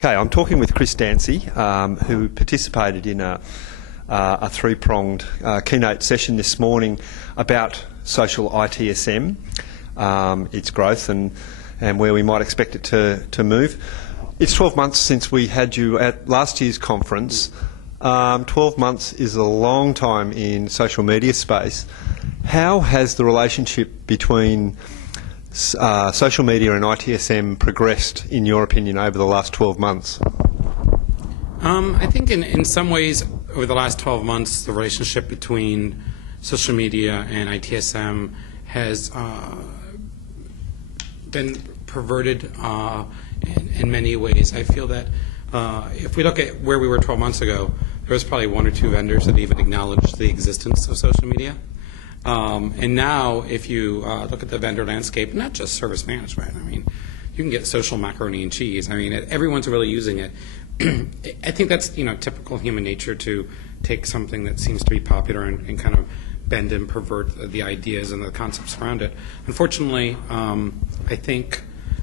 Okay, I'm talking with Chris Dancy, who participated in a three-pronged keynote session this morning about social ITSM, its growth and where we might expect it to move. It's 12 months since we had you at last year's conference. 12 months is a long time in social media space. How has the relationship between social media and ITSM progressed, in your opinion, over the last 12 months? I think in some ways, over the last 12 months, the relationship between social media and ITSM has been perverted in many ways. I feel that if we look at where we were 12 months ago, there was probably one or two vendors that even acknowledged the existence of social media. And now, if you look at the vendor landscape, not just service management, I mean, you can get social macaroni and cheese. I mean, everyone's really using it. I think that's, typical human nature to take something that seems to be popular and kind of bend and pervert the ideas and the concepts around it. Unfortunately, I think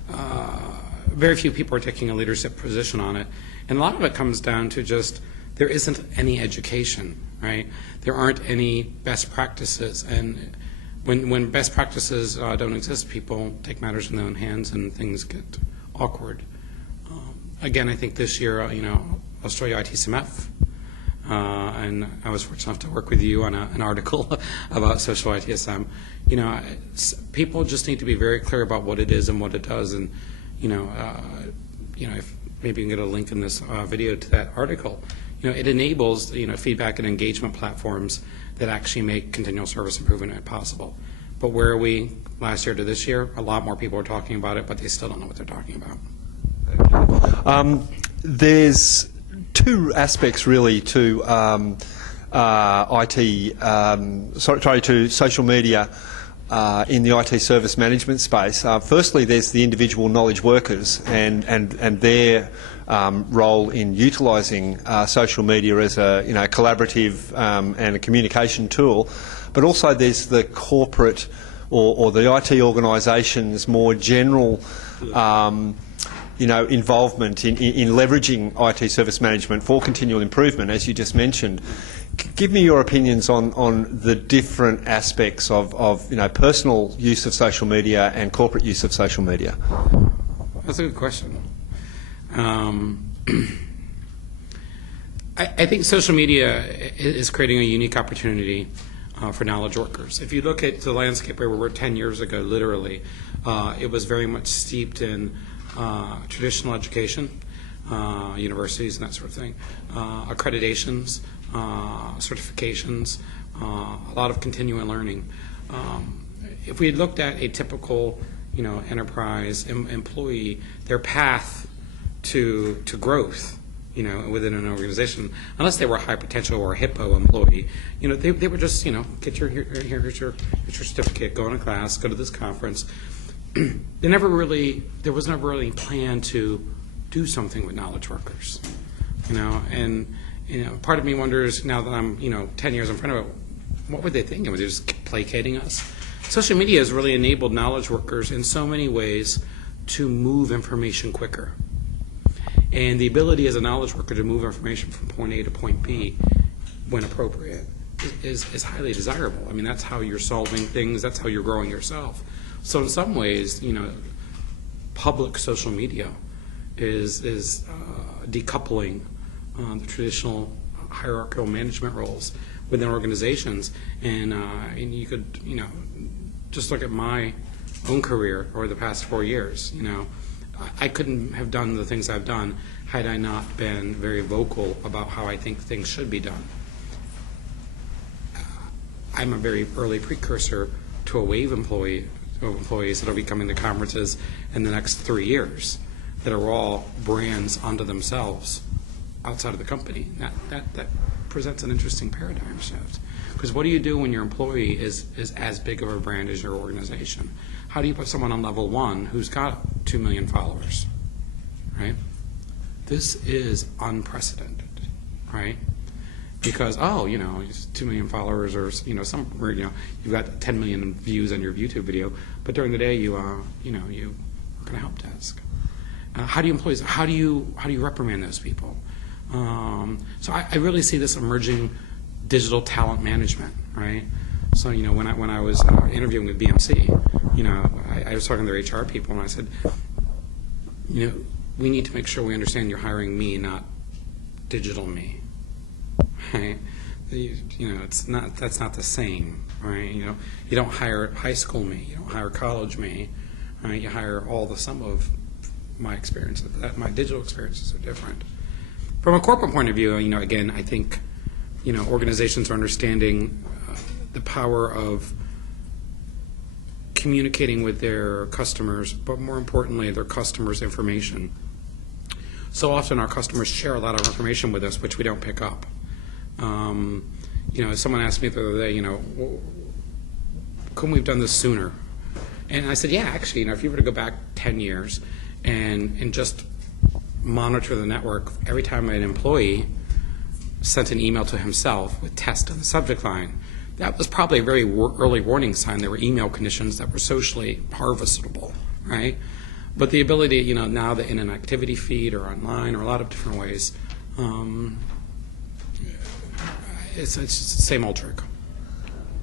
very few people are taking a leadership position on it. And a lot of it comes down to just there isn't any education, right? There aren't any best practices, and when best practices don't exist, people take matters in their own hands and things get awkward. Again, I think this year, I'll show you itSMF, and I was fortunate enough to work with you on an article about social ITSM. People just need to be very clear about what it is and what it does, and if maybe you can get a link in this video to that article. It enables feedback and engagement platforms that actually make continual service improvement possible. But where are we last year to this year? A lot more people are talking about it, but they still don't know what they're talking about. There's two aspects really to to social media in the IT service management space. Firstly, there's the individual knowledge workers and their role in utilising social media as a collaborative and a communication tool, but also there's the corporate or the IT organisation's more general involvement in leveraging IT service management for continual improvement, as you just mentioned. Give me your opinions on the different aspects of personal use of social media and corporate use of social media. That's a good question. I think social media is creating a unique opportunity for knowledge workers. If you look at the landscape where we were 10 years ago, literally, it was very much steeped in traditional education, universities and that sort of thing, accreditations, certifications, a lot of continuing learning. If we had looked at a typical enterprise employee, their path to growth within an organization, unless they were a high potential or a HIPPO employee, they were just get here's your certificate, go to class, go to this conference. There was never really a plan to do something with knowledge workers, and part of me wonders now that I'm 10 years in front of it, what were they thinking? Was they just placating us? Social media has really enabled knowledge workers in so many ways to move information quicker. And the ability as a knowledge worker to move information from point A to point B when appropriate is highly desirable. I mean, that's how you're solving things, that's how you're growing yourself. So in some ways, public social media is decoupling the traditional hierarchical management roles within organizations. And you could, just look at my own career over the past 4 years. I couldn't have done the things I've done had I not been very vocal about how I think things should be done. I'm a very early precursor to a wave of employees that will be coming to conferences in the next 3 years that are all brands unto themselves outside of the company. That presents an interesting paradigm shift. Because what do you do when your employee is as big of a brand as your organization? How do you put someone on level 1 who's got 2 million followers, right? This is unprecedented, right? Because, it's 2 million followers, or somewhere, you've got 10 million views on your YouTube video, but during the day you work on a help desk. How do you reprimand those people? So I really see this emerging digital talent management, right? So when I was interviewing with BMC, I was talking to their HR people, and I said, we need to make sure we understand you're hiring me, not digital me, right? That's not the same, right? You don't hire high school me, you don't hire college me, right? You hire all the sum of my experiences. My digital experiences are different. From a corporate point of view, again, I think, organizations are understanding the power of communicating with their customers, but more importantly, their customers' information. So often our customers share a lot of information with us, which we don't pick up. Someone asked me the other day, couldn't we have done this sooner? And I said, yeah, actually, if you were to go back 10 years and just monitor the network, every time an employee sent an email to himself with test in the subject line, that was probably a very early warning sign there were email conditions that were socially harvestable, right? But the ability, now that in an activity feed or online or a lot of different ways, it's the same old trick.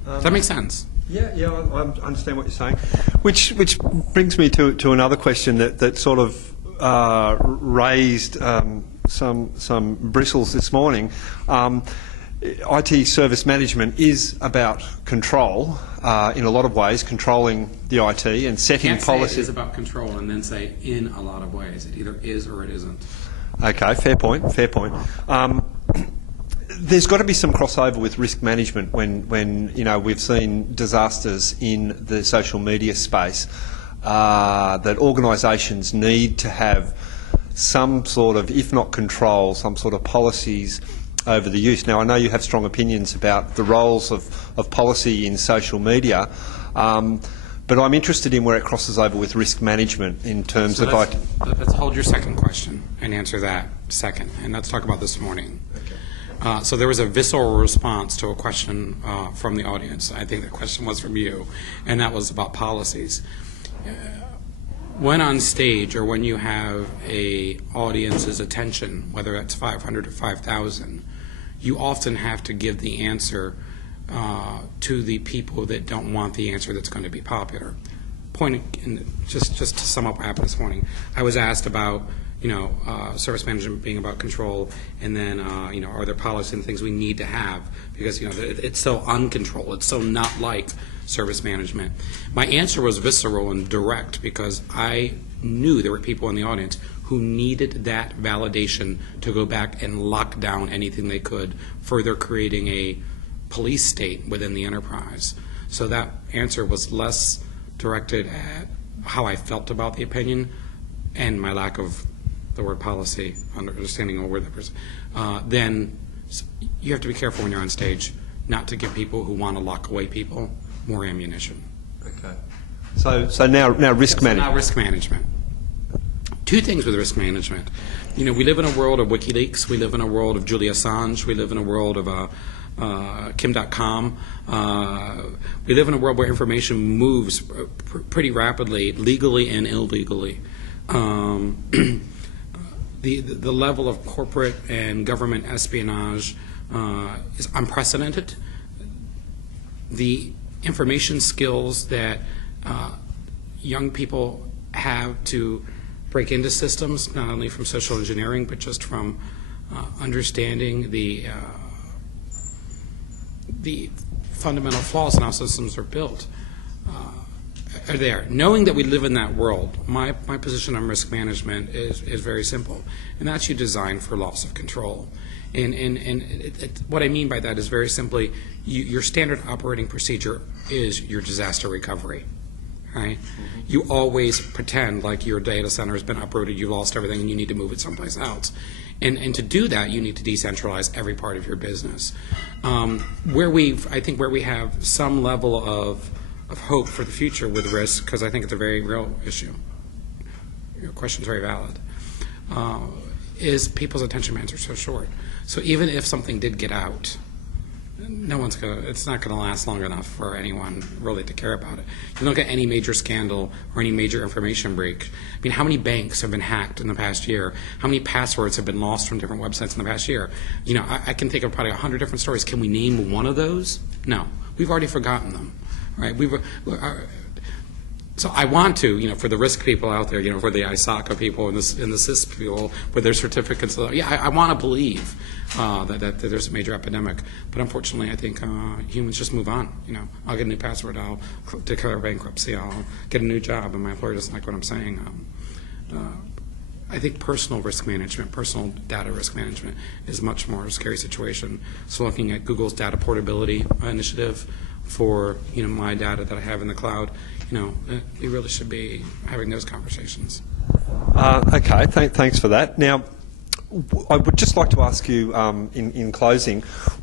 Does that make sense? Yeah, I understand what you're saying. Which brings me to another question that sort of raised some bristles this morning. IT service management is about control in a lot of ways, controlling the IT and setting policy. Can't say it is about control and then say in a lot of ways. It either is or it isn't. Okay, fair point. There's got to be some crossover with risk management when we've seen disasters in the social media space, that organisations need to have some sort of, if not control, some sort of policies over the use. Now, I know you have strong opinions about the roles of policy in social media, but I'm interested in where it crosses over with risk management in terms of... Let's hold your second question and answer that second, and let's talk about this morning. Okay. So there was a visceral response to a question from the audience. I think the question was from you, and that was about policies. When on stage or when you have a audience's attention, whether that's 500 or 5,000, you often have to give the answer to the people that don't want the answer that's going to be popular. Just to sum up what happened this morning, I was asked about service management being about control, and then are there policies and things we need to have because it's so uncontrolled, it's so not like service management. My answer was visceral and direct because I knew there were people in the audience who needed that validation to go back and lock down anything they could, further creating a police state within the enterprise. So that answer was less directed at how I felt about the opinion and my lack of the word policy, understanding a word that person. Then you have to be careful when you're on stage not to give people who want to lock away people more ammunition. Okay. So now risk management. Now risk management. Two things with risk management. We live in a world of WikiLeaks. We live in a world of Julia Assange. We live in a world of Kim.com. We live in a world where information moves pretty rapidly, legally and illegally. The level of corporate and government espionage is unprecedented. The information skills that young people have to break into systems, not only from social engineering, but just from understanding the fundamental flaws in how systems are built, are there. Knowing that we live in that world, my position on risk management is very simple, and that's you design for loss of control. And what I mean by that is very simply, your standard operating procedure is your disaster recovery. Right? Mm-hmm. You always pretend like your data center has been uprooted, you lost everything, and you need to move it someplace else. And to do that, you need to decentralize every part of your business. Where we have some level of hope for the future with risk, because I think it's a very real issue. Your question is very valid. Is people's attention spans are so short. So even if something did get out, it's not going to last long enough for anyone really to care about it. You look at any major scandal or any major information break. I mean, how many banks have been hacked in the past year? How many passwords have been lost from different websites in the past year? You know, I can think of probably 100 different stories. Can we name one of those? No. We've already forgotten them, right? So I want to, you know, for the risk people out there, you know, for the ISACA people and the CIS people with their certificates, I want to believe that there's a major epidemic. But unfortunately, I think humans just move on. You know, I'll get a new password, I'll declare bankruptcy, I'll get a new job, and my employer doesn't like what I'm saying. I think personal risk management, personal data risk management is much more a scary situation. So looking at Google's data portability initiative for, you know, my data that I have in the cloud, you know, we really should be having those conversations. Okay, thanks for that. Now, I would just like to ask you, in closing,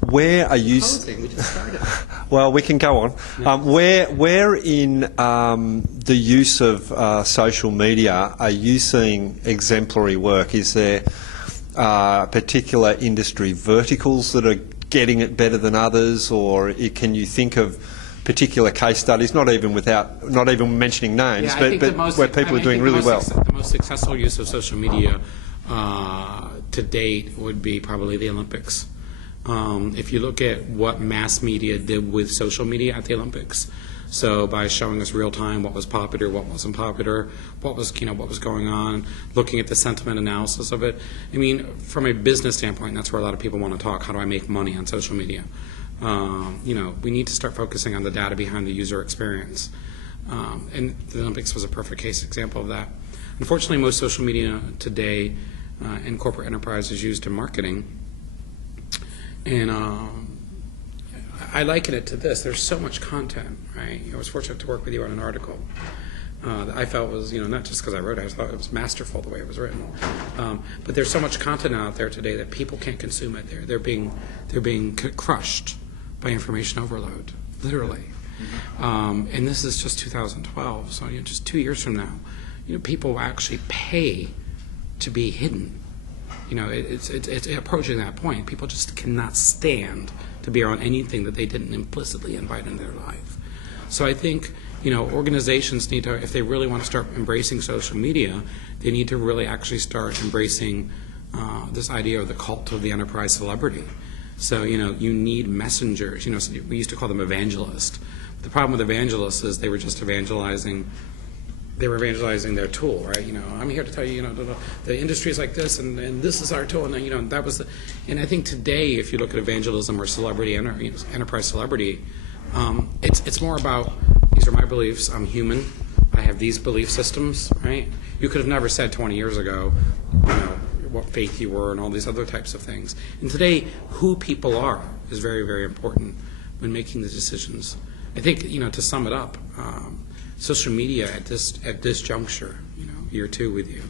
where are you... Closing? We just started. Well, we can go on. No. Where in the use of social media are you seeing exemplary work? Is there particular industry verticals that are getting it better than others, or can you think of particular case studies, not even mentioning names, but where people are doing really well? The most successful use of social media to date would be probably the Olympics. If you look at what mass media did with social media at the Olympics, so by showing us real time what was popular, what wasn't popular, what was going on, looking at the sentiment analysis of it. I mean, from a business standpoint, that's where a lot of people want to talk. How do I make money on social media? You know, we need to start focusing on the data behind the user experience. And the Olympics was a perfect case example of that. Unfortunately, most social media today in corporate enterprise is used in marketing. And I liken it to this. There's so much content, right? I was fortunate to work with you on an article that I felt was, you know, not just because I wrote it, I thought it was masterful the way it was written. But there's so much content out there today that people can't consume it. They're being crushed by information overload, literally. And this is just 2012, so, you know, just 2 years from now, you know, people will actually pay to be hidden. You know, it's approaching that point. People just cannot stand to be around anything that they didn't implicitly invite into their life. So I think, you know, organizations need to, if they really want to start embracing social media, they need to really actually start embracing this idea of the cult of the enterprise celebrity. So, you know, you need messengers. You know, so we used to call them evangelists. The problem with evangelists is they were just evangelizing. They were evangelizing their tool, right? You know, I'm here to tell you, you know, the industry is like this, and this is our tool, and you know, that was the. And I think today, if you look at evangelism or celebrity, enterprise celebrity, it's more about, these are my beliefs. I'm human. I have these belief systems, right? You could have never said 20 years ago, you know, what faith you were and all these other types of things. And today, who people are is very, very important when making the decisions. I think, you know, to sum it up, social media at this juncture, you know, year 2 with you,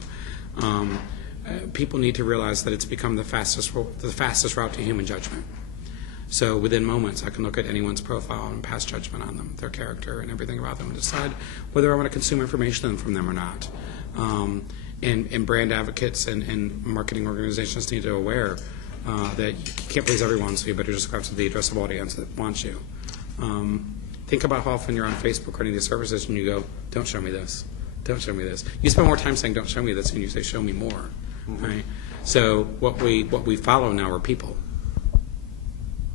people need to realize that it's become the fastest route to human judgment. So within moments, I can look at anyone's profile and pass judgment on them, their character, and everything about them, and decide whether I want to consume information from them or not. And brand advocates and marketing organizations need to be aware that you can't please everyone, so you better just go after the addressable audience that wants you. Think about how often you're on Facebook running these services and you go, don't show me this, don't show me this. You spend more time saying don't show me this than you say show me more, right? So what we follow now are people,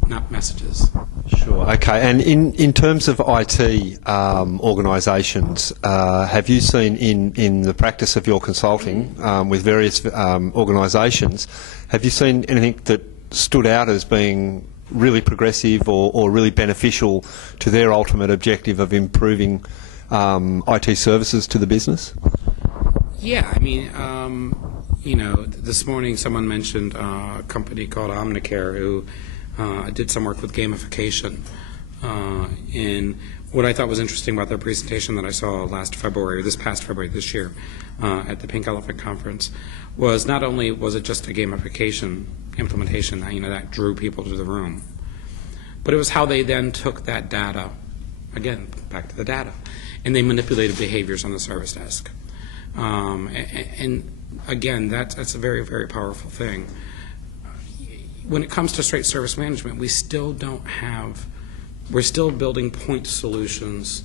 not messages. Sure. Okay. And in terms of IT organisations, have you seen in the practice of your consulting with various organisations, have you seen anything that stood out as being really progressive or really beneficial to their ultimate objective of improving IT services to the business? Yeah. I mean, you know, this morning someone mentioned a company called Omnicare who did some work with gamification. And what I thought was interesting about their presentation that I saw this past February this year at the Pink Elephant Conference was not only was it just a gamification implementation that, you know, that drew people to the room, but it was how they then took that data, again, back to the data, and they manipulated behaviors on the service desk. And again, that's a very, very powerful thing. when it comes to straight service management, we're still building point solutions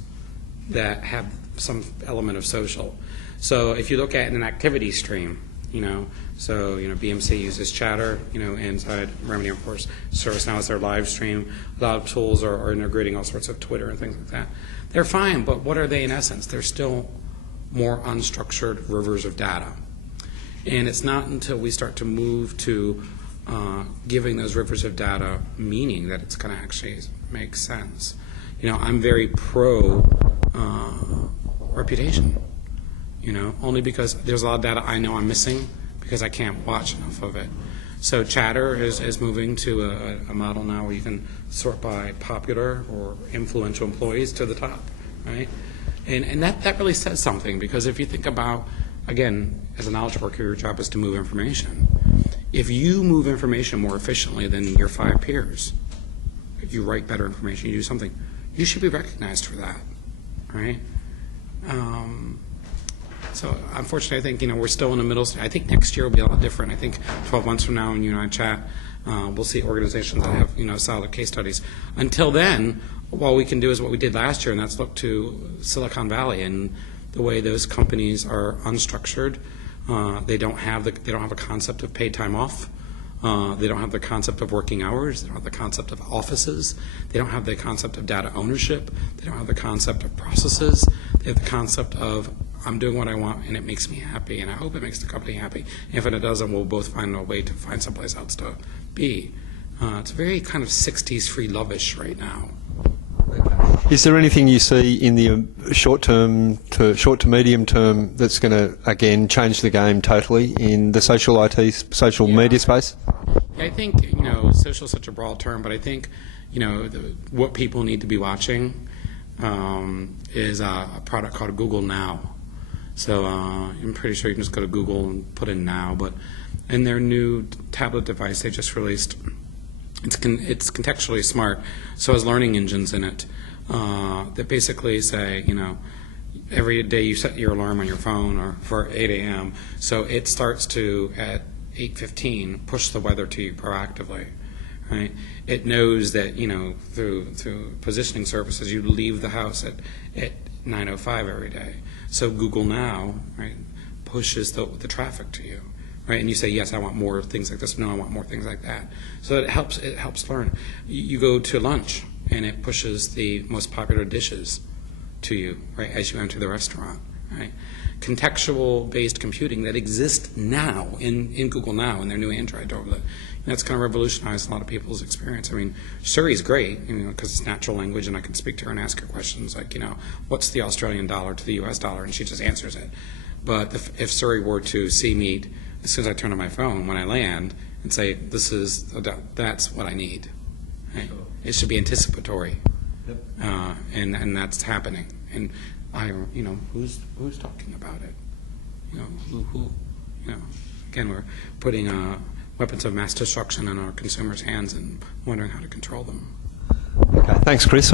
that have some element of social. So if you look at an activity stream, BMC uses Chatter, inside Remedy, of course. ServiceNow is their live stream. A lot of tools are integrating all sorts of Twitter and things like that. They're fine, but what are they in essence? They're still more unstructured rivers of data. And it's not until we start to move to giving those rivers of data meaning that it's going to actually make sense. I'm very pro reputation, only because there's a lot of data I know I'm missing because I can't watch enough of it. So Chatter is moving to a model now where you can sort by popular or influential employees to the top, right? And that really says something, because if you think about, again, as a knowledge worker, your job is to move information. If you move information more efficiently than your 5 peers, if you write better information, you do something, you should be recognized for that, right? So unfortunately, I think we're still in the middle. I think next year will be a lot different. I think 12 months from now, when you and I chat, we'll see organizations that have solid case studies. Until then, all we can do is what we did last year, and that's look to Silicon Valley and the way those companies are unstructured. They don't have a concept of paid time off. They don't have the concept of working hours. They don't have the concept of offices. They don't have the concept of data ownership. They don't have the concept of processes. They have the concept of, I'm doing what I want and it makes me happy, and I hope it makes the company happy. If it doesn't, we'll both find a way to find someplace else to be. It's very kind of 60s free love-ish right now. Is there anything you see in the short to medium term that's going to, again, change the game totally in the social media space? I think, social is such a broad term, but I think, what people need to be watching is a product called Google Now. So I'm pretty sure you can just go to Google and put in Now, but in their new tablet device they just released, it's contextually smart, so it has learning engines in it that basically say, every day you set your alarm on your phone or for 8 a.m. So it starts to, at 8:15, push the weather to you proactively. Right? It knows that, through positioning services, you leave the house at 9:05 every day. So Google Now, right, pushes the traffic to you. Right? And you say, yes, I want more things like this. No, I want more things like that. So it helps learn. You go to lunch, and it pushes the most popular dishes to you, right, as you enter the restaurant. Right? Contextual-based computing that exists now in Google Now in their new Android tablet. That's going to revolutionize a lot of people's experience. I mean, Siri's great, because it's natural language, and I can speak to her and ask her questions like, what's the Australian dollar to the U.S. dollar, and she just answers it. But if Siri were to see me as soon as I turn on my phone when I land and say, that's what I need. Right? Sure. It should be anticipatory, yep. And that's happening. And who's talking about it? Who? Again, we're putting weapons of mass destruction in our consumers' hands and wondering how to control them. Okay, thanks, Chris.